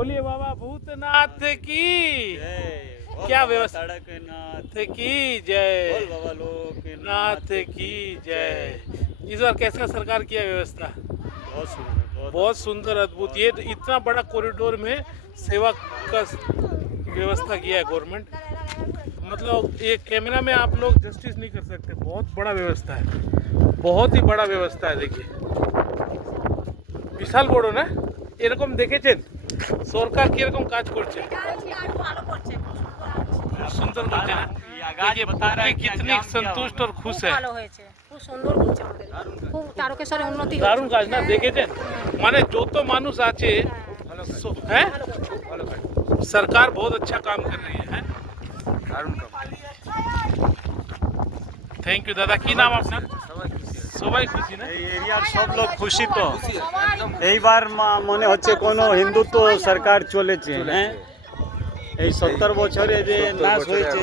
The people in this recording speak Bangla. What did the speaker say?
बोलिए बाबा भूतनाथ की क्या व्यवस्था नाथ की जय बोल बाबा लोकनाथ नाथ की जय। इस बार कैसा सरकार किया व्यवस्था? बहुत सुंदर बहुत सुंदर अद्भुत। ये इतना बड़ा कॉरिडोर में सेवा का व्यवस्था किया है गवर्नमेंट। मतलब ये कैमरा में आप लोग जस्टिस नहीं कर सकते, बहुत बड़ा व्यवस्था है, बहुत ही बड़ा व्यवस्था है। देखिए বিশাল বড় না, এরকম দেখেছেন সরকার কিরকম কাজ করছে, খুব সুন্দর করছে না। देखिए पब्लिक कितनी संतुष्ट और खुश है। ভালো হয়েছে, খুব সুন্দর করছে আমাদের, খুব তারকেশ্বরে উন্নতি হয়েছে। দারুণ কাজ না, দেখেছেন মানে যত মানুষ আছে है सरकार बहुत अच्छा काम कर रही है। थैंक यू दादा। की नाम আপনার? সবাই খুশি না? এই এরিয়ার সব লোক খুশি তো এইবার মনে হচ্ছে কোনো হিন্দুত্ব সরকার চলেছে। হ্যাঁ এই 70 বছরে যে নাশ হয়েছে